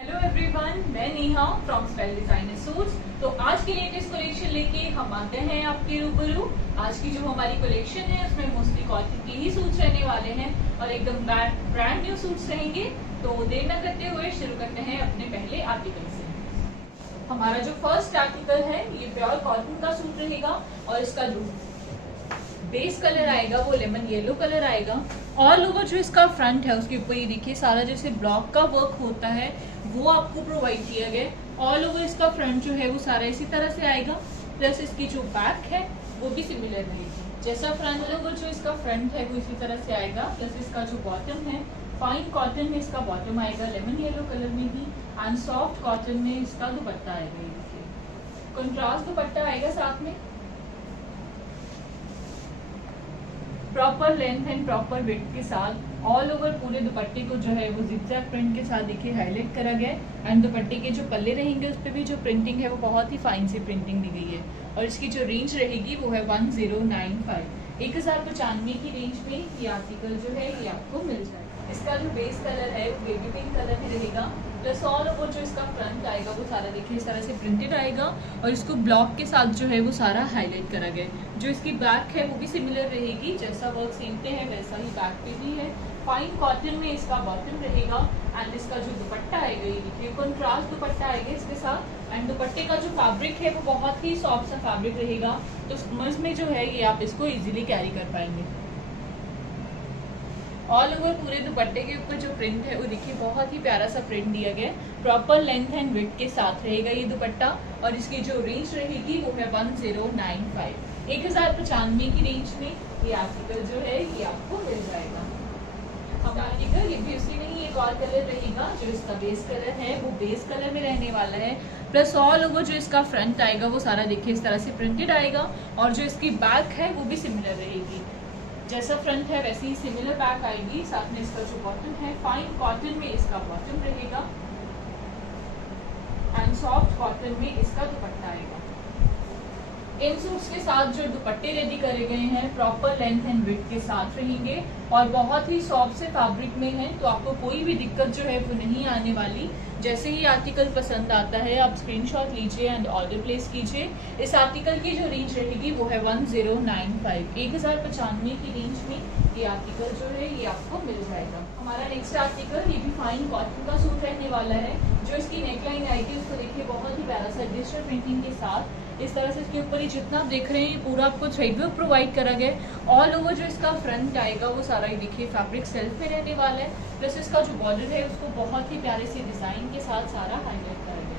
Hello everyone, मैं Neha from style designer suits. तो आज की लेटेस्ट कलेक्शन लेके हम आते हैं आपके रूबरू। आज की जो हमारी कलेक्शन है उसमें मोस्टली कॉटन के ही सूट्स रहने वाले हैं और एकदम ब्रांड न्यू सूट्स रहेंगे। तो देर न करते हुए शुरू करते हैं अपने पहले आर्टिकल से। हमारा जो फर्स्ट आर्टिकल है ये प्योर कॉटन का सूट रहेगा और इसका जो बेस कलर आएगा वो लेमन येलो कलर आएगा। ऑल ओवर जो इसका फ्रंट है उसके ऊपर ये देखिए सारा जैसे ब्लॉक का वर्क होता है वो आपको प्रोवाइड किया गया। ऑल ओवर इसका फ्रंट जो है वो सारा इसी तरह से आएगा, प्लस इसकी जो बैक है वो भी सिमिलर रहेगी। जैसा फ्रंट ओवर जो इसका फ्रंट है वो इसी तरह से आएगा, प्लस इसका जो बॉटम है फाइन कॉटन में इसका बॉटम आएगा लेमन येलो कलर में ही, एंड सॉफ्ट कॉटन में इसका दुपट्टा आएगा। ये देखिए कंट्रास्ट दुपट्टा आएगा साथ में, proper length and proper width के साथ। ऑल ओवर पूरे दुपट्टे को जो है वो जिगजैग प्रिंट के साथ देखिए हाईलाइट करा गया है। एंड दुपट्टे के जो पल्ले रहेंगे उस पर भी जो प्रिंटिंग है वो बहुत ही फाइन सी प्रिंटिंग दी गई है और इसकी जो रेंज रहेगी वो है 1095। 1095 की रेंज में ये आर्टिकल जो है ये आपको मिल जाएगा। इसका जो बेस कलर है वो बेबी पिंक कलर में रहेगा, प्लस ऑल ओवर जो इसका फ्रंट आएगा वो सारा देखिए इस तरह से प्रिंटेड आएगा और इसको ब्लॉक के साथ जो है वो सारा हाईलाइट करा गया। जो इसकी बैक है वो भी सिमिलर रहेगी, जैसा वर्क सेम पे है वैसा ही बैक पे भी है। फाइन कॉटन में इसका बॉटम रहेगा एंड इसका जो दुपट्टा आएगा ये देखिए कंट्रास्ट दुपट्टा आएगा इसके साथ। एंड दुपट्टे का जो फैब्रिक है वो बहुत ही सॉफ्ट सा फैब्रिक रहेगा, तो समर्स में जो है ये आप इसको इजीली कैरी कर पाएंगे। ऑल ओवर पूरे दुपट्टे के ऊपर जो प्रिंट है वो देखिए बहुत ही प्यारा सा प्रिंट दिया गया है। प्रॉपर लेंथ एंड विड्थ के साथ रहेगा ये दुपट्टा और इसकी जो रेंज रहेगी वो है 1095। 1095 की रेंज में ये आर्टिकल जो है ये आपको मिल जाएगा। हमारा आर्टिकल ये भी उसी में ही एक और कलर रहेगा, जो इसका बेस कलर है वो बेस कलर में रहने वाला है, प्लस ऑल ओवर जो इसका फ्रंट आएगा वो सारा देखिए इस तरह से प्रिंटेड आएगा और जो इसकी बैक है वो भी सिमिलर रहेगी। जैसा फ्रंट है वैसे ही सिमिलर बैक आएगी। साथ में इसका जो बॉटम है फाइन कॉटन में इसका बॉटम रहेगा एंड सॉफ्ट कॉटन में इसका दुपट्टा आएगा। इन सूट्स के साथ जो दुपट्टे रेडी करे गए हैं प्रॉपर लेंथ एंड विड्थ के साथ रहेंगे और बहुत ही सॉफ्ट से फैब्रिक में है, तो आपको कोई भी दिक्कत जो है वो नहीं आने वाली। जैसे ही आर्टिकल पसंद आता है आप स्क्रीनशॉट लीजिए एंड ऑर्डर प्लेस कीजिए। इस आर्टिकल की जो रेंज रहेगी वो है 1095। 1095 की रेंज में ये आर्टिकल जो है ये आपको मिल जाएगा। हमारा नेक्स्ट आर्टिकल ये भी फाइन कॉटन का सूट रहने वाला है। जो इसकी नेकलाइन आएगी उसको देखिए बहुत ही प्यारा सा डिजिटल प्रिंटिंग के साथ इस तरह से इसके ऊपर ये जितना आप देख रहे हैं ये पूरा आपको थ्रेड वर्क प्रोवाइड करा गया। ऑल ओवर जो इसका फ्रंट आएगा वो सारा ये देखिए फैब्रिक सेल्फ में रहने वाला है, प्लस इसका जो बॉर्डर है उसको बहुत ही प्यारे से डिजाइन के साथ सारा हाईलाइट करा गया।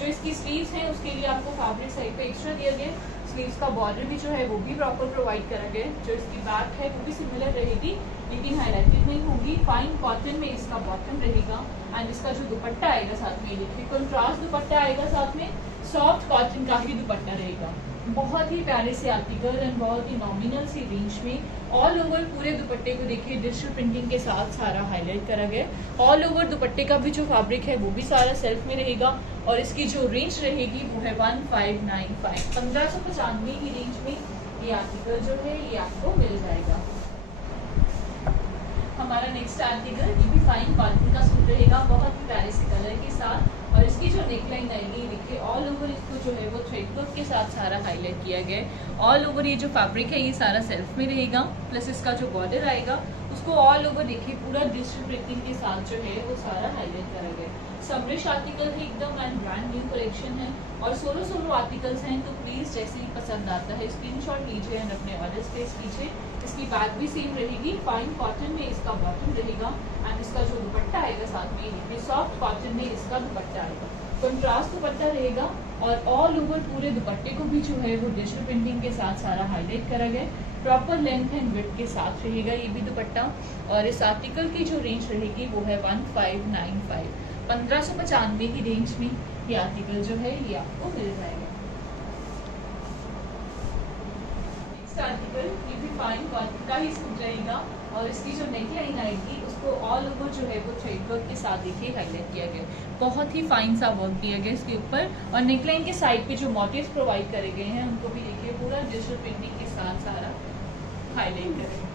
जो इसकी स्लीव्स हैं उसके लिए आपको फैब्रिक साइड पे एक्स्ट्रा दिया गया। स्लीव्स का बॉर्डर भी जो है वो भी प्रॉपर प्रोवाइड करा गया। जो इसकी बैक है वो भी सिमिलर रहेगी लेकिन हाईलाइटेड नहीं होगी। फाइन कॉटन में इसका बॉटम रहेगा एंड इसका जो दुपट्टा आएगा साथ में देखिए कंट्रास्ट दुपट्टा आएगा, साथ में सॉफ्ट कॉटन का ही दुपट्टा रहेगा। बहुत ही प्यारे से आर्टिकल एंड बहुत ही नॉमिनल सी रेंज में ऑल ओवर पूरे दुपट्टे को देखिए डिजिटल प्रिंटिंग के साथ सारा हाईलाइट करा गया। ऑल ओवर दुपट्टे का भी जो फैब्रिक है वो भी सारा सेल्फ में रहेगा और इसकी जो रेंज रहेगी वो है 1595। 1595 की रेंज में ये आर्टिकल जो है ये आपको मिल जाएगा। हमारा नेक्स्ट आर्टिकल ये भी फाइन कॉटन का सूट रहेगा बहुत ही प्यारे से कलर के साथ और इसकी जो नेकलाइन आएगी देखिए ऑल ओवर इसको जो है वो थ्रेड वर्क के साथ सारा हाईलाइट किया गया है। ऑल ओवर ये जो फैब्रिक है ये सारा सेल्फ में रहेगा, प्लस इसका जो बॉर्डर आएगा उसको ऑल ओवर देखिए पूरा डिजिटल प्रिंटिंग के साथ जो है वो सारा हाईलाइट करा गया है। समरिश आर्टिकल है एकदम एंड ब्रांड न्यू कलेक्शन है और सोलो आर्टिकल्स हैं, तो प्लीज जैसे ही पसंद आता है स्क्रीनशॉट लीजिए एंड अपने ऑर्डर प्लेस कीजिए। इसकी बैक भी सेम रहेगी, फाइन कॉटन में इसका बॉटम रहेगा एंड इसका जो दुपट्टा आएगा साथ में ये सॉफ्ट कॉटन में इसका दुपट्टा आएगा। कंट्रास्ट दुपट्टा रहेगा और ऑल ओवर पूरे दुपट्टे को भी जो है वो डिजिटल प्रिंटिंग के साथ सारा हाईलाइट करा गया। प्रॉपर लेंथ एंड विड्थ के साथ रहेगा ये भी दुपट्टा और इस आर्टिकल की जो रेंज रहेगी वो है 1595। 1595 की रेंज में ये आर्टिकल जो है ये आपको मिल जाएगा। नेक्स्ट आर्टिकल ये भी फाइन कॉटन का ही सूट रहेगा और इसकी जो नेकलाइन आएगी उसको ऑल ओवर जो है वो थ्रेड वर्क के साथ देखिए हाईलाइट किया गया। बहुत ही फाइन सा वर्क दिया गया इसके ऊपर और नेकलाइन के साइड पे जो मोटिव्स प्रोवाइड करे गए हैं उनको भी देखिए पूरा डिजिटल प्रिंटिंग के साथ सारा हाईलाइट करेंगे।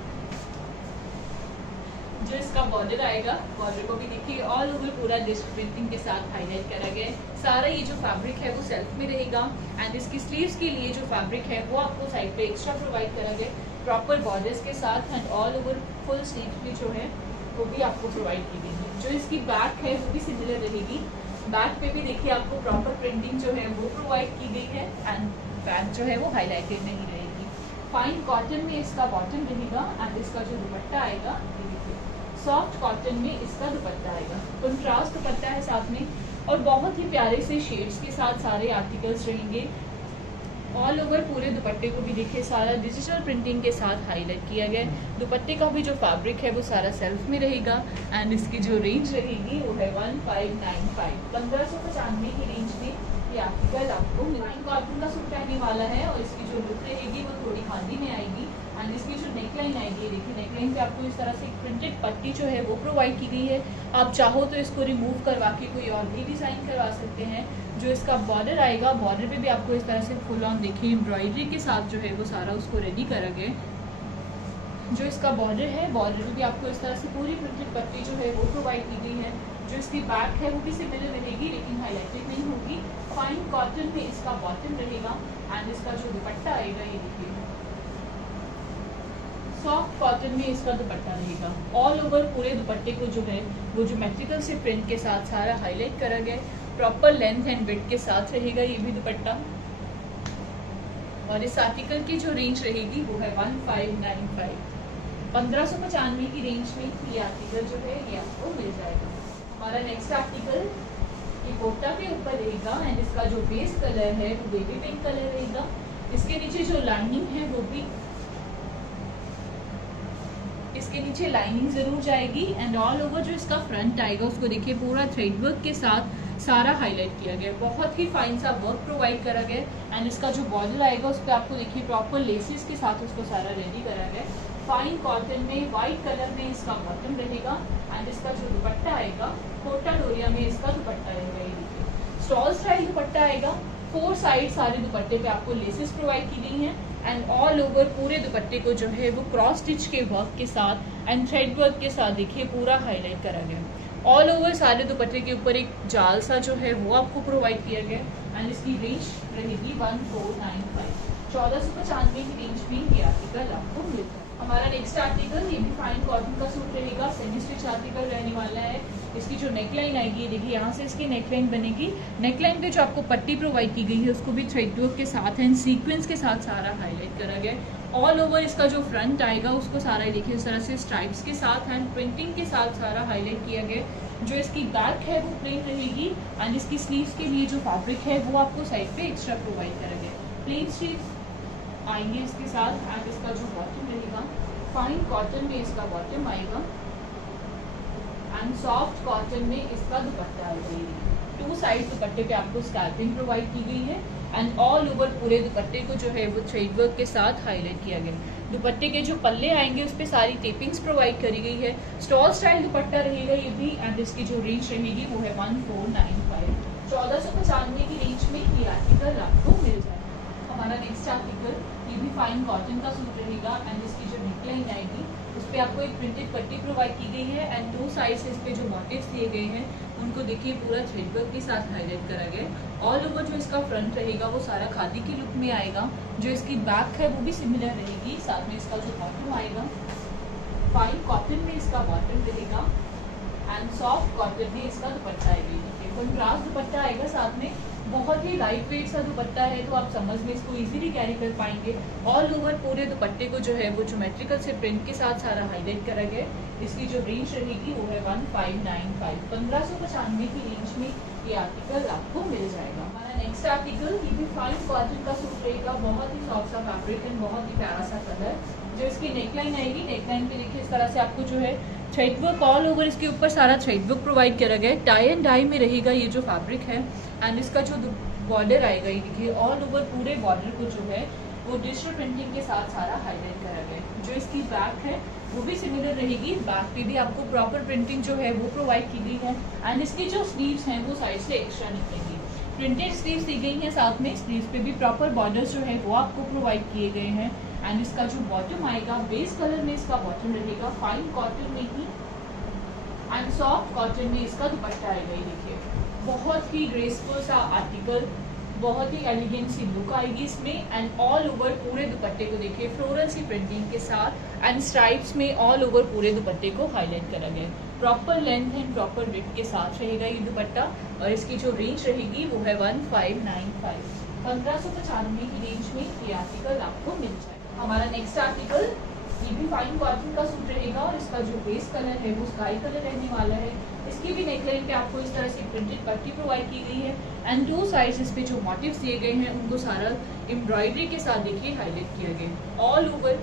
जो इसका बॉर्डर आएगा, बॉर्डर को भी देखिए ऑल ओवर पूरा डिजिटल प्रिंटिंग के साथ हाईलाइट करा गया है। सारा ये जो फैब्रिक है वो सेल्फ में रहेगा एंड इसकी स्लीव्स के लिए जो फैब्रिक है वो आपको साइड पे एक्स्ट्रा प्रोवाइड करा गया प्रॉपर बॉर्डर्स के साथ and all over full sleeve की जो है वो भी आपको प्रोवाइड की गई है। जो इसकी बैक है वो भी सिमिलर रहेगी, बैक पे भी देखिए आपको प्रॉपर प्रिंटिंग जो है वो प्रोवाइड की गई है एंड बैक जो है वो हाईलाइटेड नहीं रहेगी। फाइन कॉटन में इसका बॉटम रहेगा एंड इसका जो दुपट्टा आएगा ये देखिए सॉफ्ट कॉटन में इसका दुपट्टा आएगा, कंट्रास्ट दुपट्टा है साथ में और बहुत ही प्यारे से शेड्स के साथ सारे आर्टिकल्स रहेंगे। ऑल ओवर पूरे दुपट्टे को भी देखिए सारा डिजिटल प्रिंटिंग के साथ हाईलाइट किया गया है। दुपट्टे का भी जो फैब्रिक है वो सारा सेल्फ में रहेगा एंड इसकी जो रेंज रहेगी वो है 1595, 1595 की रेंज में ये आर्टिकल आपको फाइन कॉटन का सूट रहने वाला है और इसकी जो लुक रहेगी वो थोड़ी खादी में आएगी एंड इसकी जो नेकलाइन आएगी देखिए नेकलाइन पे आपको इस तरह से एक प्रिंटेड पट्टी जो है वो प्रोवाइड की गई है। आप चाहो तो इसको रिमूव करवा के कोई और भी डिज़ाइन करवा सकते हैं। जो इसका बॉर्डर आएगा, बॉर्डर पे भी आपको इस तरह से फुल ऑन देखिए एम्ब्रॉयडरी के साथ जो है वो सारा उसको रेडी करा गया। जो इसका बॉर्डर है, बॉर्डर पे भी आपको इस तरह से पूरी प्रिंटेड पट्टी जो है वो प्रोवाइड की गई है। जो इसकी बैक है वो भी सिमिलर रहेगी लेकिन हाईलाइटेड नहीं होगी। फाइन कॉटन में इसका बॉटम रहेगा एंड इसका जो दुपट्टा आएगा ये देखिए सॉफ्ट कॉटन में इसका दुपट्टा रहेगा। ऑल ओवर पूरे दुपट्टे को जो है वो ज्योमेट्रिकल से प्रिंट के साथ सारा हाईलाइट करा गया। प्रॉपर लेंथ एंड विड्थ के साथ रहेगा ये भी दुपट्टा और इस आर्टिकल की जो रेंज रहेगी वो है 1595, 1595 की रेंज में ये आर्टिकल जो है ये आपको मिल जाएगा। हमारा नेक्स्ट आर्टिकल ये कोटा के ऊपर रहेगा एंड इसका जो बेस कलर है वो बेबी पिंक कलर रहेगा। इसके नीचे जो लाइनिंग है वो भी इसके नीचे लाइनिंग जरूर जाएगी एंड ऑल ओवर जो इसका फ्रंट आएगा उसको देखिए पूरा थ्रेड वर्क के साथ सारा हाईलाइट किया गया, बहुत ही फाइन सा वर्क प्रोवाइड करा गया एंड इसका जो बॉर्डर आएगा उस पर आपको देखिए प्रॉपर लेसेस के साथ उसको सारा रेडी करा गया। फाइन कॉटन में वाइट कलर में इसका बॉटम रहेगा एंड इसका जो दुपट्टा आएगा कोटा डोरिया में इसका दुपट्टा रहेगा। ये देखिए स्टॉल स्टाइल दुपट्टा आएगा, 4 साइड सारे दुपट्टे पे आपको लेसेस प्रोवाइड की गई हैं एंड ऑल ओवर पूरे दुपट्टे को जो है वो क्रॉस स्टिच के वर्क के साथ एंड थ्रेड वर्क के साथ देखिए पूरा हाईलाइट करा गया। ऑल ओवर सारे दुपट्टे के ऊपर एक जाल सा जो है वो आपको प्रोवाइड किया गया एंड इसकी रेंज रहेगी 1495, 1495 की रेंज में ये आर्टिकल आपको मिलता है। हमारा नेक्स्ट आर्टिकल ये भी फाइन कॉटन का सूट रहेगा, सेमी स्टिच आर्टिकल रहने वाला है। इसकी जो नेकलाइन आएगी देखिए यहाँ से इसकी नेकलाइन बनेगी। नेकलाइन पे जो आपको पट्टी प्रोवाइड की गई है उसको भी थ्रेड वर्क के साथ एंड सीक्वेंस के साथ सारा हाईलाइट करा गया। ऑल ओवर इसका जो फ्रंट आएगा उसको सारा देखिए इस तरह से स्ट्राइप्स के साथ एंड प्रिंटिंग के साथ सारा हाईलाइट किया गया। जो इसकी बैक है वो प्लेन रहेगी एंड इसकी स्लीव्स के लिए जो फैब्रिक है वो आपको साइड पे एक्स्ट्रा प्रोवाइड करा गया। प्लेन स्लीव्स आएंगे इसके साथ एंड इसका जो बॉटम रहेगा फाइन कॉटन में इसका बॉटम आएगा एंड सॉफ्ट कॉटन में इसका दुपट्टा आएगा। 2 साइड दुपट्टे पे आपको स्कैल्पिंग प्रोवाइड की गई है एंड ऑल ओवर पूरे दुपट्टे को जो है वो थ्रेड वर्क के साथ हाईलाइट किया गया। दुपट्टे के जो पल्ले आएंगे उस पर सारी टेपिंग्स प्रोवाइड करी गई है। स्टॉल स्टाइल दुपट्टा रहेगा ये भी एंड इसकी जो रेंज रहेगी वो है 1495, 1495 की रेंज में ये आर्टिकल आपको मिल जाएगा। हमारा नेक्स्ट आर्टिकल ये भी फाइन कॉटन का सूट रहेगा एंड इसकी जो नेकलाइन आएगी उस पर आपको एक प्रिंटेड पट्टी प्रोवाइड की गई है एंड 2 साइड से इस पे जो मोटिव्स दिए गए हैं उनको देखिए पूरा थ्रेड वर्क के साथ हाईलाइट करा गया। ऑल ओवर जो इसका फ्रंट रहेगा वो सारा खादी की लुक में आएगा। जो इसकी बैक है वो भी सिमिलर रहेगी, साथ में इसका जो बॉटम आएगा फाइन कॉटन में इसका बॉटम रहेगा एंड सॉफ्ट कॉटन में इसका दुपट्टा आएगा। देखिए कंट्रास्ट दुपट्टा आएगा साथ में, बहुत ही लाइट वेट सा दुपट्टा है तो आप समझ में इसको इजीली कैरी कर पाएंगे। ऑल ओवर पूरे दुपट्टे को जो है वो ज्योमेट्रिकल से प्रिंट के साथ सारा हाईलाइट करा गया। इसकी जो रेंज रहेगी वो है 1595, 1595 की रेंज में ये आर्टिकल आपको मिल जाएगा। हमारा नेक्स्ट आर्टिकल ये भी फाइन कॉटन का सूट रहेगा, बहुत ही सॉफ्ट सा फैब्रिक एंड बहुत ही प्यारा सा कलर। जो इसकी नेकलाइन आएगी, नेकलाइन पे देखिए इस तरह से आपको जो है थ्रेड वर्क ऑल ओवर इसके ऊपर सारा थ्रेड वर्क प्रोवाइड करा गया है। टाई एंड डाई में रहेगा ये जो फैब्रिक है एंड इसका जो बॉर्डर आएगा ये देखिए ऑल ओवर पूरे बॉर्डर को जो है वो डिजिटल प्रिंटिंग के साथ सारा हाईलाइट करा गया है। जो इसकी बैक है वो भी सिमिलर रहेगी, बैक पे भी आपको प्रॉपर प्रिंटिंग जो है वो प्रोवाइड की गई है एंड इसकी जो स्लीव्स हैं वो साइड से एक्स्ट्रा निकलेंगी। प्रिंटेड स्लीव्स दी गई हैं, साथ में स्लीव्स पे भी प्रॉपर बॉर्डर्स जो है वो आपको प्रोवाइड किए गए हैं एंड इसका जो बॉटम आएगा बेस कलर में इसका बॉटम रहेगा, फाइन कॉटन में ही एंड सॉफ्ट कॉटन में इसका दुपट्टा आएगा। ये देखिए बहुत ही ग्रेसफुल सा आर्टिकल, बहुत ही एलिगेंट सी लुक आएगी इसमें। एंड ऑल ओवर पूरे दुपट्टे को देखिए फ्लोरल सी प्रिंटिंग के साथ एंड स्ट्राइप्स में ऑल ओवर पूरे दुपट्टे को हाईलाइट करा गया है। Proper length and proper width के साथ रहेगा ये दुपट्टा और इसकी जो रेंज रहेगी वो है 1595, 1595 की रेंज में ये आर्टिकल आपको मिल जाएगा। हमारा नेक्स्ट आर्टिकल ये भी फाइन कॉटन का सूट रहेगा और इसका जो बेस कलर है वो स्काई कलर रहने वाला है। इसकी भी नेकलाइन पे आपको इस तरह से प्रिंटेड पट्टी प्रोवाइड की गई है एंड टू साइड्स इस पे जो मोटिव्स दिए गए हैं उनको सारा एम्ब्रॉयडरी के साथ देखिए हाईलाइट किया गया है। ऑल ओवर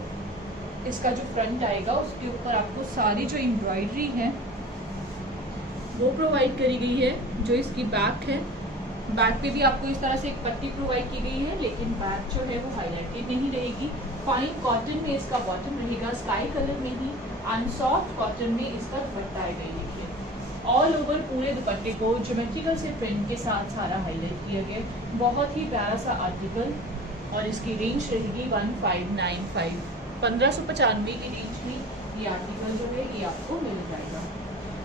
इसका जो फ्रंट आएगा उसके ऊपर आपको सारी जो एम्ब्रॉयडरी है वो प्रोवाइड करी गई है। जो इसकी बैक है, बैक पे भी आपको इस तरह से एक पट्टी प्रोवाइड की गई है, लेकिन बैक जो है वो हाईलाइटेड नहीं रहेगी। फाइन कॉटन में इसका बॉटम रहेगा स्काई कलर में ही एंड सॉफ्ट कॉटन में इसका दुपट्टा आएगा। देखिए ऑल ओवर पूरे दुपट्टे को ज्योमेट्रिकल से प्रिंट के साथ सारा हाईलाइट किया गया। बहुत ही प्यारा सा आर्टिकल और इसकी रेंज रहेगी 1595, 1595 की रेंज में ये आर्टिकल जो है ये आपको मिल जाएगा।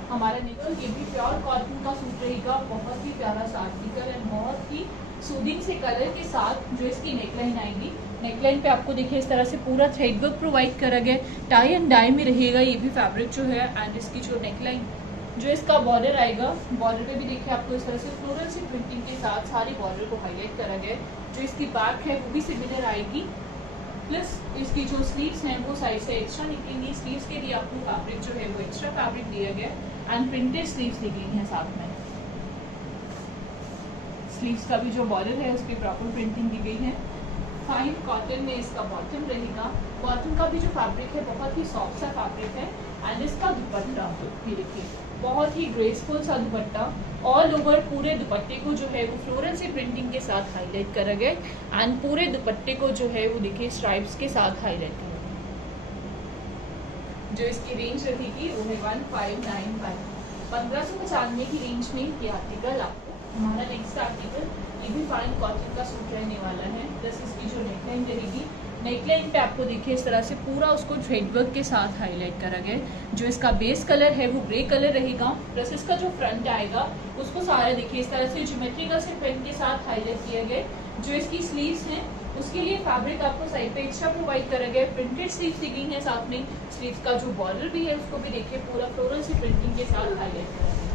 हमारा निकल ये भी प्योर कॉटन का सूट रहेगा, बहुत ही प्यारा सा आर्टिकल एंड बहुत ही सूदिंग से कलर के साथ जो इसकी नेकलाइन आएगी। नेकलाइन पे आपको देखिए इस तरह से पूरा थ्रेड वर्क प्रोवाइड करा गया, टाई एंड डाई में रहेगा ये भी फैब्रिक जो है। एंड इसकी जो नेकलाइन जो इसका बॉर्डर आएगा, बॉर्डर पे भी देखिए आपको इस तरह से फ्लोरल सी प्रिंटिंग के साथ सारी बॉर्डर को हाईलाइट करा गया। जो इसकी बैक है वो भी सिमिलर आएगी, प्लस इसकी जो स्लीव्स हैं वो साइड से एक्स्ट्रा निकलेंगी। स्लीव्स के लिए आपको फैब्रिक जो है वो एक्स्ट्रा फैब्रिक दिया गया एंड प्रिंटेड स्लीव्स दी गई हैं साथ में। स्लीव्स का भी जो बॉर्डर है उस पर प्रॉपर प्रिंटिंग दी गई है। फाइन कॉटन में इसका बॉटम रहेगा। बॉटम का भी जो फैब्रिक है बहुत ही सॉफ्ट सा फैब्रिक है एंड इसका दुपट्टा ये देखिए बहुत ही ग्रेसफुल सा दुपट्टा। ऑल ओवर पूरे दुपट्टे को जो है वो फ्लोरल से प्रिंटिंग के साथ हाईलाइट करा गया एंड पूरे दुपट्टे को जो है वो देखिए स्ट्राइप्स के साथ हाईलाइट करा गया। जो इसकी रेंज रहेगी वो है 1595, 1595 की रेंज में ये आर्टिकल आपको। हमारा नेक्स्ट आर्टिकल ये भी फाइन कॉटन का सूट रहने वाला है। प्लस इसकी जो नेकलाइन रहेगी, नेकलाइन पे आपको देखिए इस तरह से पूरा उसको थ्रेड वर्क के साथ हाईलाइट करा गया। जो इसका बेस कलर है वो ग्रे कलर रहेगा, प्लस इसका जो फ्रंट आएगा उसको सारा देखिए इस तरह से ज्योमेट्रिकल से प्रिंट के साथ हाईलाइट किया गया। जो इसकी स्लीव्स हैं उसके लिए फैब्रिक आपको साइड पे एक्स्ट्रा प्रोवाइड करा गया। प्रिंटेड स्लीव्स दी गई है साथ में। स्लीव्स का जो बॉर्डर भी है उसको भी देखिए पूरा फ्लोरल से प्रिंटिंग के साथ हाईलाइट करा गया।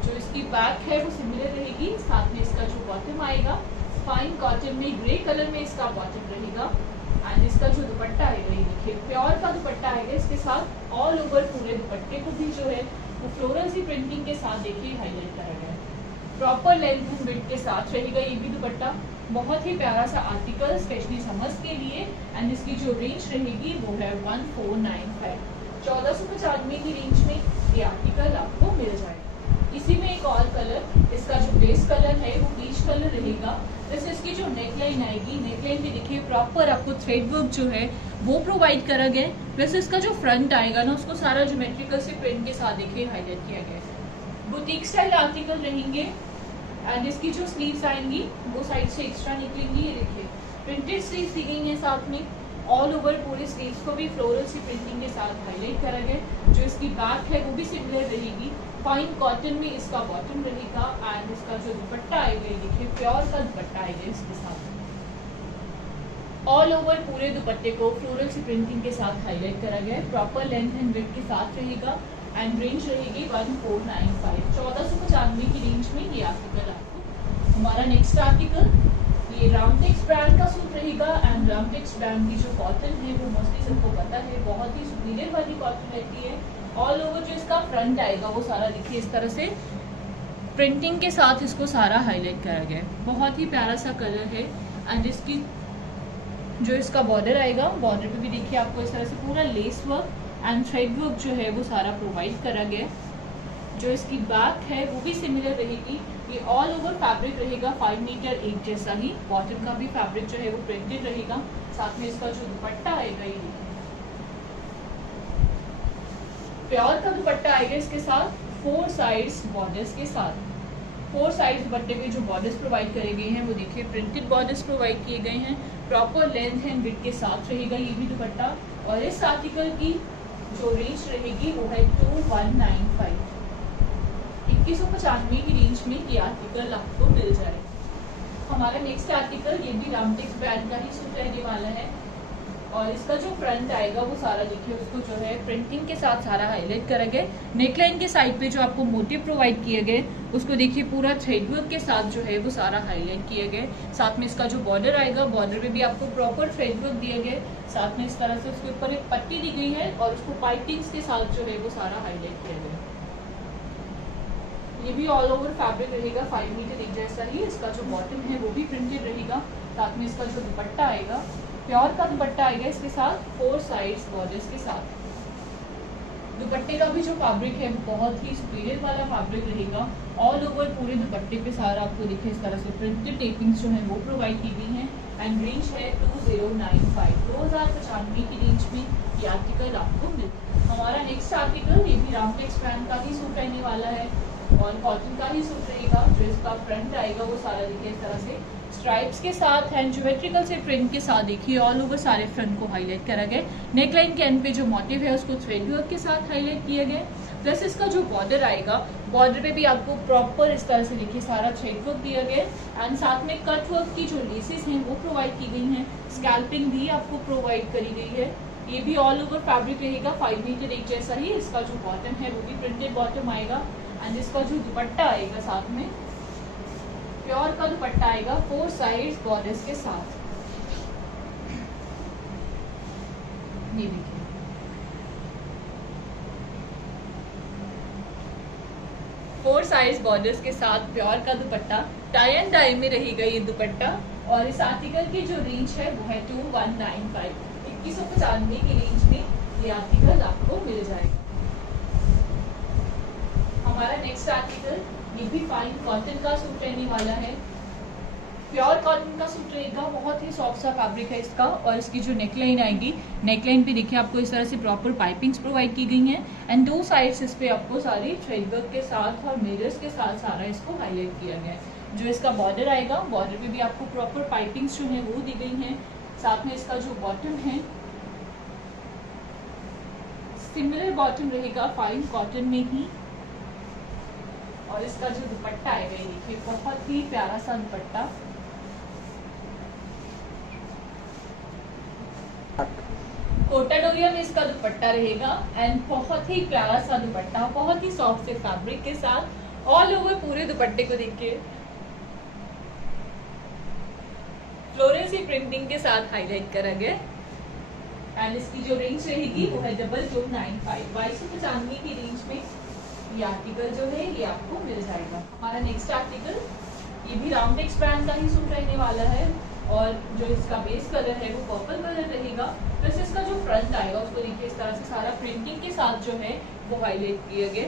जो इसकी बैक है वो सिमिलर रहेगी, साथ में इसका जो बॉटम आएगा फाइन कॉटन में ग्रे कलर में इसका बॉटम रहेगा एंड इसका जो दुपट्टा आएगा ये देखिए प्योर का दुपट्टा आएगा। इसके साथ ऑल ओवर पूरे दुपट्टे को भी जो है वो फ्लोरल सी प्रिंटिंग के साथ देखिए हाईलाइट करा गया है। प्रॉपर लेंथ एंड विड्थ के साथ रहेगा ये भी दुपट्टा। बहुत ही प्यारा सा आर्टिकल स्पेशली समर्स के लिए एंड इसकी जो रेंज रहेगी वो है 1495, 1495 की रेंज में ये आर्टिकल आपको मिल जाएगा। इसी में एक और कलर, इसका जो बेस कलर है वो पीच कलर रहेगा। जैसे इसकी जो नेकलाइन आएगी, नेकलाइन पे देखिए प्रॉपर आपको थ्रेड वर्क जो है वो प्रोवाइड करा गया। वैसे इसका जो फ्रंट आएगा ना उसको सारा ज्योमेट्रिकल से प्रिंट के साथ देखिए हाईलाइट किया गया है। बुटीक स्टाइल आर्टिकल रहेंगे एंड इसकी जो स्लीव्स आएंगी वो साइड से एक्स्ट्रा निकलेंगी। ये देखिए प्रिंटेड स्लीव्स दी गई हैं साथ में। ऑल ओवर पूरे स्लीव्स को भी फ्लोरल सी प्रिंटिंग के साथ हाईलाइट करा गया। जो इसकी बैक है वो भी सिमिलर रहेगी। फाइन कॉटन में इसका बॉटम रहेगा एंड इसका जो दुपट्टा आएगा देखिए प्योर का दुपट्टा आएगा इसके साथ। ऑल ओवर पूरे दुपट्टे को फ्लोरल सी प्रिंटिंग के साथ हाईलाइट करा गया है। प्रॉपर लेंथ एंड विड्थ के साथ रहेगा एंड रेंज रहेगी 1495, 1495 की रेंज में ये आर्टिकल आपको। हमारा नेक्स्ट आर्टिकल ये रामटेक्स ब्रांड का सूट रहेगा एंड रामटेक्स ब्रांड की जो कॉटन है वो मोस्टली सबको पता है बहुत ही सुपीरियर वाली कॉटन रहती है। ऑल ओवर जो इसका फ्रंट आएगा वो सारा देखिए इस तरह से प्रिंटिंग के साथ इसको सारा हाईलाइट करा गया है। बहुत ही प्यारा सा कलर है एंड इसकी जो इसका बॉर्डर आएगा, बॉर्डर पे भी देखिए आपको इस तरह से पूरा lace work and thread work जो है वो सारा प्रोवाइड करा गया है। जो इसकी बैक है वो भी सिमिलर रहेगी। ये ऑल ओवर फैब्रिक रहेगा 5 मीटर एक जैसा ही। बॉटम का भी फैब्रिक जो है वो प्रिंटेड रहेगा। साथ में इसका जो दुपट्टा आएगा ये प्योर का दुपट्टा आएगा इसके साथ 4 साइड्स बॉर्डर्स के साथ। 4 साइड दुपट्टे के जो बॉर्डर्स प्रोवाइड करे गए हैं वो देखिए प्रिंटेड बॉर्डर्स प्रोवाइड किए गए हैं। प्रॉपर लेंथ एंड विड्थ के साथ रहेगा ये भी दुपट्टा। और इस आर्टिकल की जो रेंज रहेगी वो है 2195, 2195 की रेंज में ये आर्टिकल आपको मिल जाएगा। हमारा नेक्स्ट आर्टिकल ये भी रामटेक्स ब्रांड का ही सूट रहने वाला है। और इसका जो फ्रंट आएगा वो सारा देखिए उसको जो है प्रिंटिंग के साथ सारा हाईलाइट करा गया। नेकलाइन के साइड पे जो आपको मोटिव प्रोवाइड किए गए उसको देखिए पूरा थ्रेड वर्क के साथ जो है वो सारा हाईलाइट किए गए। साथ में इसका जो बॉर्डर आएगा, बॉर्डर पे भी आपको प्रॉपर थ्रेड वर्क दिए गए। साथ में इस तरह से उसके ऊपर एक पट्टी दी गई है और उसको पाइपिंग्स के साथ जो है वो सारा हाईलाइट किया गया। ये भी ऑल ओवर फैब्रिक रहेगा, 5 मीटर एक जैसा ही। इसका जो बॉटम है वो भी प्रिंटेड रहेगा। साथ में इसका जो दुपट्टा आएगा प्योर का दुपट्टा आएगा इसके साथ 4 साइड्स बॉर्डर्स के साथ। दुपट्टे का भी जो फैब्रिक है बहुत ही सुपीरियर वाला फैब्रिक रहेगा। ऑल ओवर पूरे दुपट्टे पे सारा आपको देखिए इस तरह से प्रिंटेड टेपिंग्स जो है वो प्रोवाइड की गई हैं। एंड रेंज है 2095, 2095 की रेंज में ये आर्टिकल आपको मिलता है। हमारा नेक्स्ट आर्टिकल ये भी रामटेक्स ब्रांड का ही सूट रहने वाला है और कॉटन का ही सूट रहेगा। जो इसका फ्रंट आएगा वो सारा देखिए इस तरह से स्ट्राइप्स के साथ एंड ज्योमेट्रिकल से प्रिंट के साथ देखिए ऑल ओवर सारे फ्रंट को हाईलाइट करा गया। नेकलाइन के एंड पे जो मोटिव है उसको थ्रेड वर्क के साथ हाईलाइट किया गया। प्लस इसका जो बॉर्डर आएगा, बॉर्डर पे भी आपको प्रॉपर इस तरह से देखिए सारा थ्रेड वर्क दिया गया। एंड साथ में कट वर्क की जो लेसेस हैं वो प्रोवाइड की गई हैं। स्कैल्पिंग भी आपको प्रोवाइड करी गई है। ये भी ऑल ओवर फैब्रिक रहेगा, 5 मीटर एक जैसा ही। इसका जो बॉटम है वो भी प्रिंटेड बॉटम आएगा। एंड इसका जो दुपट्टा आएगा साथ में प्योर का दुपट्टा आएगा 4 साइड्स बॉर्डर्स के साथ। ये देखिए 4 साइड्स बॉर्डर्स के साथ प्योर का दुपट्टा, टाई एंड डाई में रहेगा ये दुपट्टा। और इस आर्टिकल की जो रेंज है वो है 2195, 2195 की रेंज में ये आर्टिकल आपको मिल जाएगा। हमारा नेक्स्ट आर्टिकल ये भी फाइन कॉटन का सूट रहने वाला है। प्योर कॉटन का सूट रहेगा, बहुत ही सॉफ्ट सा फैब्रिक है इसका। और इसकी जो नेकलाइन आएगी, नेकलाइन पे देखिए आपको इस तरह से प्रॉपर पाइपिंग्स प्रोवाइड की गई हैं। एंड 2 साइड्स इस पे आपको सारी थ्रेड वर्क के साथ और मिरर्स के साथ सारा इसको हाईलाइट किया गया है। जो इसका बॉर्डर आएगा, बॉर्डर पे भी आपको प्रॉपर पाइपिंग्स जो है वो दी गई हैं। साथ में इसका जो बॉटम है सिमिलर बॉटम रहेगा, फाइन कॉटन में ही। और इसका जो दुपट्टा आएगा ये देखिए बहुत ही प्यारा सा दुपट्टा, कोटा डोरिया में इसका दुपट्टा रहेगा। एंड बहुत ही प्यारा सा दुपट्टा, बहुत ही सॉफ्ट से फैब्रिक के साथ ऑल ओवर पूरे दुपट्टे को देखिए फ्लोरल सी प्रिंटिंग के साथ हाईलाइट करा गया। एंड इसकी जो रेंज रहेगी वो है 2295, 2295 की रेंज में ये आर्टिकल जो है ये आपको मिल जाएगा। हमारा नेक्स्ट आर्टिकल ये भी रामटेक्स ब्रांड का ही सूट रहने वाला है। और जो इसका बेस कलर है वो पर्पल कलर रहेगा। प्लस इसका जो फ्रंट आएगा उसको देखिए इस तरह से सारा प्रिंटिंग के साथ जो है वो हाईलाइट किया गया।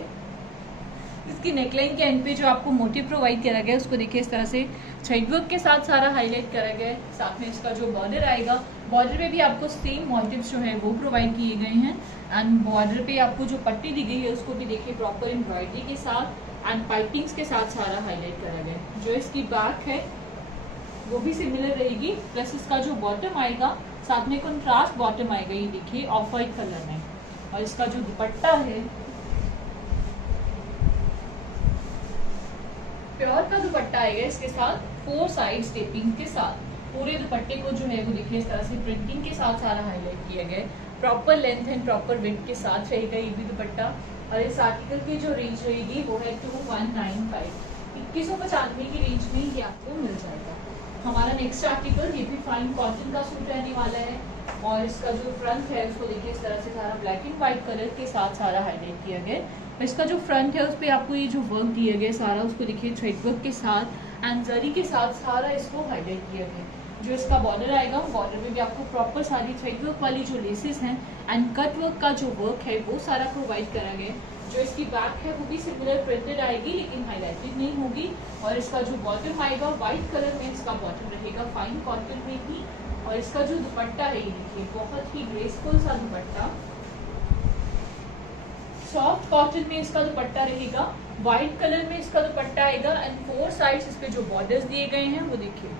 इसकी नेकलाइन के एंड पे जो आपको मोटिव प्रोवाइड करा गया उसको देखिए इस तरह से थ्रेड वर्क के साथ सारा हाईलाइट करा गया है। साथ में इसका जो बॉर्डर आएगा, बॉर्डर पे भी आपको सेम मोटिव्स जो है वो प्रोवाइड किए गए हैं। एंड बॉर्डर पे आपको जो पट्टी दी गई है उसको भी देखिए प्रॉपर एम्ब्रॉयडरी के साथ एंड पाइपिंग्स के साथ सारा हाईलाइट करा गया है। जो इसकी बैक है वो भी सिमिलर रहेगी। प्लस इसका जो बॉटम आएगा साथ में कंट्रास्ट बॉटम आएगा, ये देखिए ऑफ वाइट कलर में। और इसका जो दुपट्टा है प्योर का दुपट्टा आएगा इसके साथ 4 साइड स्टेपिंग के साथ। पूरे दुपट्टे को जो है वो देखिए इस तरह से प्रिंटिंग के साथ सारा हाईलाइट किया गया है। Proper length and proper width के साथ रहेगा ये भी दुपट्टा। और इस आर्टिकल की जो रेंज रहेगी वो है 2195, 2195 की रेंज में ये आपको मिल जाएगा। हमारा नेक्स्ट आर्टिकल ये भी फाइन कॉटन का सूट रहने वाला है। और इसका जो फ्रंट है उसको देखिए इस तरह से सारा ब्लैक एंड व्हाइट कलर के साथ सारा हाईलाइट किया गया। इसका जो फ्रंट है उस पर आपको ये जो वर्क दिया गया सारा उसको देखिए थ्रेड वर्क के साथ एंड जरी के साथ सारा इसको हाईलाइट किया गया। जो इसका बॉर्डर आएगा बॉर्डर में भी आपको प्रॉपर सारी थ्रेड वर्क वाली जो लेसेस हैं एंड कट वर्क का जो वर्क है वो सारा प्रोवाइड करा गया। जो इसकी बैक है वो भी सिमिलर प्रिंटेड आएगी लेकिन हाईलाइटेड नहीं होगी। और इसका जो बॉटम आएगा व्हाइट कलर में इसका बॉटम रहेगा, फाइन कॉटन में ही। और इसका जो दुपट्टा है ये देखिए बहुत ही ग्रेसफुल सा दुपट्टा, सॉफ्ट कॉटन में इसका दुपट्टा रहेगा, व्हाइट कलर में इसका दुपट्टा आएगा एंड 4 साइड्स इस पे जो बॉर्डर्स दिए गए हैं वो देखिए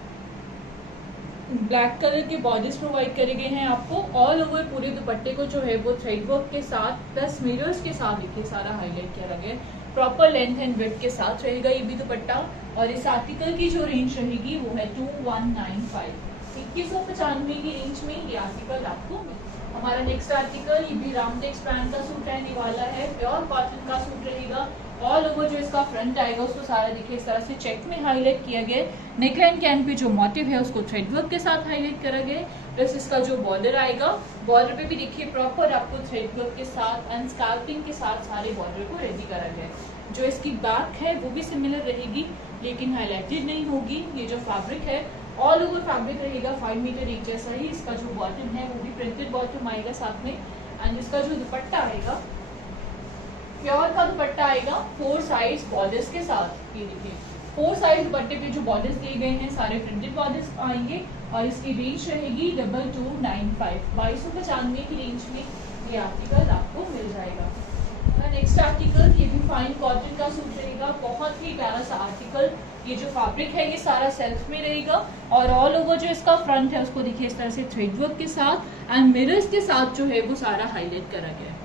ब्लैक कलर के बॉर्डर्स प्रोवाइड करे गए हैं आपको। ऑल ओवर पूरे दुपट्टे को जो है वो थ्रेड वर्क के साथ प्लस मिरर्स के साथ देखिए सारा हाईलाइट किया गया है। प्रॉपर लेंथ एंड विड्थ के साथ रहेगा ये भी दुपट्टा। और इस आर्टिकल की जो रेंज रहेगी वो है 2195, 2195 की रेंज में ये आर्टिकल आपको। हमारा नेक्स्ट आर्टिकल ये भी रामटेक्स ब्रांड का सूट रहने वाला है, प्योर कॉटन का सूट रहेगा। ऑल ओवर जो इसका फ्रंट आएगा उसको सारा देखिए इस तरह से चेक में हाईलाइट किया गया है। नेकलाइन के एंड पे जो मोटिव है उसको थ्रेड वर्क के साथ हाईलाइट करा गया है। प्लस इसका जो बॉर्डर आएगा, बॉर्डर पे भी देखिए प्रॉपर आपको थ्रेड वर्क के साथ एंड स्काल्पिंग के साथ सारे बॉर्डर को रेडी करा गया है। जो इसकी बैक है वो भी सिमिलर रहेगी लेकिन हाईलाइटेड नहीं होगी। ये जो फैब्रिक है ऑल ओवर फैब्रिक रहेगा 5 मीटर एक जैसा ही। इसका जो बॉटम है वो भी प्रिंटेड बॉटम आएगा साथ में एंड इसका जो दुपट्टा आएगा प्योर का दुपट्टा आएगा 4 साइड्स बॉर्डर्स के साथ। ये देखिए 4 साइड दुपट्टे पे जो बॉर्डर्स दिए गए हैं सारे प्रिंटेड बॉर्डर्स आएंगे और इसकी रेंज रहेगी 2295, 2295 की रेंज में ये आर्टिकल आपको मिल जाएगा। नेक्स्ट आर्टिकल ये भी फाइन कॉटन का सूट रहेगा, बहुत ही प्यारा सा आर्टिकल। ये जो फैब्रिक है ये सारा सेल्फ में रहेगा और ऑल ओवर जो इसका फ्रंट है उसको देखिए इस तरह से थ्रेड वर्क के साथ एंड मिरर्स के साथ जो है वो सारा हाईलाइट करा गया है।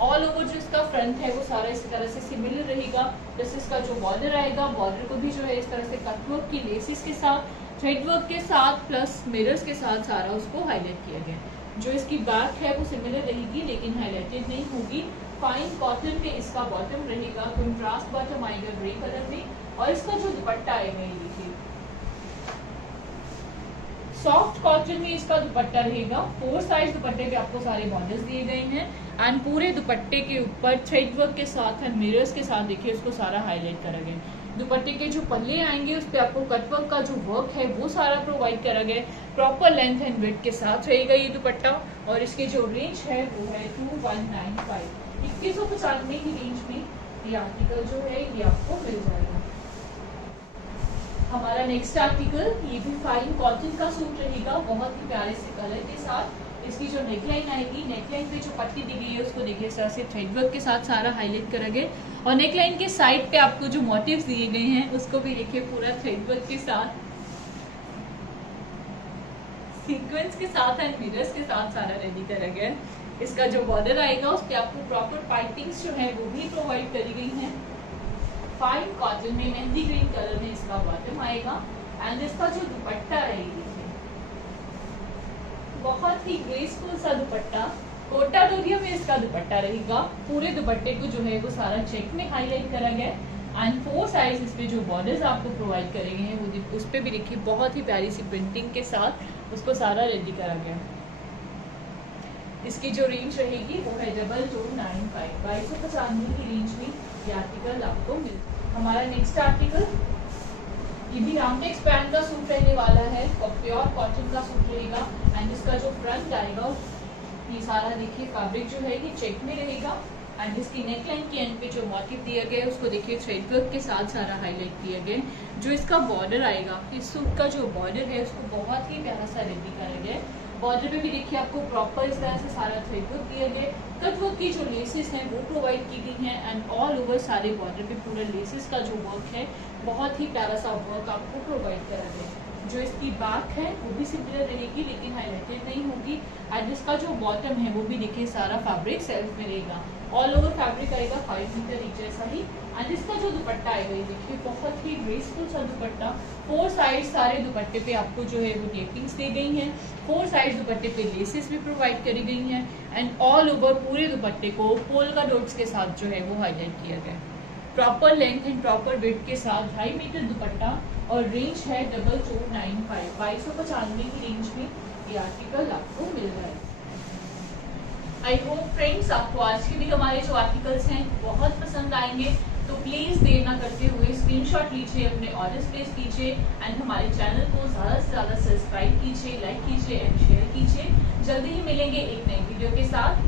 ऑल ओवर जो इसका फ्रंट है वो सारा इसी तरह से सिमिलर रहेगा। जैसे इसका जो बॉर्डर आएगा, बॉर्डर को भी जो है इस तरह से कटवर्क की लेसिस के साथ थ्रेड वर्क के साथ प्लस मिरर्स के साथ सारा उसको हाईलाइट किया गया। जो इसकी बैक है वो सिमिलर रहेगी लेकिन हाईलाइटेड नहीं होगी। फाइन कॉटन में इसका बॉटम रहेगा, कंट्रास्ट बॉटम आएगा ग्रे कलर में और इसका जो दुपट्टा आएगा ये देखिए सॉफ्ट कॉटन में इसका दुपट्टा रहेगा। 4 साइड दुपट्टे पे आपको सारे बॉर्डर्स दिए गए हैं एंड पूरे दुपट्टे के ऊपर थ्रेड वर्क के साथ एंड मिरर्स के साथ देखिए उसको सारा हाईलाइट करा गया। दुपट्टे के जो पल्ले आएंगे उस पे आपको कटवर्क का जो वर्क है वो सारा प्रोवाइड करा गया। प्रॉपर लेंथ एंड विड्थ के साथ रहेगा ये दुपट्टा और इसकी जो रेंज है वो है 2195, 2195 की रेंज में ये आर्टिकल जो है ये आपको मिल जाएगा। हमारा नेक्स्ट आर्टिकल ये भी फाइन कॉटन का सूट रहेगा, बहुत ही प्यारे से कलर के साथ। इसकी जो नेकलाइन आएगी, नेकलाइन पे जो पट्टी दी गई है उसको देखिए इस तरह से थ्रेड वर्क के साथ सारा हाईलाइट करा गया और नेकलाइन के साइड पे आपको जो मोटिव्स दिए गए हैं उसको भी देखिए पूरा थ्रेड वर्क के साथ सीक्वेंस के साथ एंड मिरर्स के साथ सारा रेडी करा गया है। इसका जो बॉर्डर आएगा उस पे आपको प्रॉपर पाइपिंग्स जो है वो भी प्रोवाइड करी गई हैं। फाइन कॉटन में मेहंदी ग्रीन कलर में इसका बॉटम आएगा एंड इसका जो दुपट्टा रहेगी बहुत ही ग्रेसफुल सा दुपट्टा, कोटा डोरिया में इसका दुपट्टा रहेगा। पूरे दुपट्टे को जो है वो सारा चेक में हाईलाइट करा गया एंड 4 साइड इस पे जो बॉर्डर्स आपको प्रोवाइड करेंगे हैं वो उस पे भी देखिए बहुत ही प्यारी सी प्रिंटिंग के साथ उसको सारा रेडी करा गया। इसकी जो रेंज रहेगी वो है 2295, 2295 की रेंज में ये आर्टिकल आपको मिल। हमारा नेक्स्ट आर्टिकल ये भी रामटेक्स ब्रांड का सूट रहने वाला है और प्योर कॉटन का सूट रहेगा एंड इसका जो फ्रंट आएगा ये सारा देखिए फैब्रिक जो है ये चेक में रहेगा एंड इसकी नेकलाइन के एंड पे जो मोटिव दिया गया है उसको देखिए थ्रेड वर्क के साथ सारा हाईलाइट किया गया। जो इसका बॉर्डर आएगा, इस सूट का जो बॉर्डर है उसको बहुत ही प्यारा सा रेडी करा गया है। बॉर्डर पे भी देखिए आपको प्रॉपर इस तरह से सारा थ्रेड वर्क दिया गया। कट वर्क की जो लेसेस हैं वो प्रोवाइड की गई हैं एंड ऑल ओवर सारे बॉर्डर पे पूरा लेसेस का जो वर्क है बहुत ही प्यारा सा वर्क आपको प्रोवाइड करा गया। जो इसकी बैक है वो भी सिमिलर रहेगी लेकिन हाईलाइटेड नहीं होगी एंड इसका जो बॉटम है वो भी देखिए सारा फैब्रिक सेल्फ में रहेगा। ऑल ओवर फैब्रिक आएगा 5 मीटर एक जैसा ही एंड इसका जो दुपट्टा आएगा ये देखिए बहुत ही ग्रेसफुल सा दुपट्टा। 4 साइड सारे दुपट्टे पे आपको जो है वो टेपिंग्स दी गई हैं। 4 साइड दुपट्टे पे लेसेस भी प्रोवाइड करी गई हैं एंड ऑल ओवर पूरे दुपट्टे को पोल्का डॉट्स के साथ जो है वो हाईलाइट किया गया। Proper length and proper width के साथ 2.5 मीटर दुपट्टा और रेंज है 2295, 2295 की रेंज में ये आर्टिकल आपको मिल रहा है। आई होप फ्रेंड्स आपको आज के भी हमारे जो आर्टिकल्स हैं बहुत पसंद आएंगे, तो प्लीज देर ना करते हुए स्क्रीनशॉट लीजिए, अपने ऑर्डर्स प्लेस कीजिए एंड हमारे चैनल को ज़्यादा से ज़्यादा सब्सक्राइब कीजिए, लाइक कीजिए एंड शेयर कीजिए। जल्दी ही मिलेंगे एक नई वीडियो के साथ।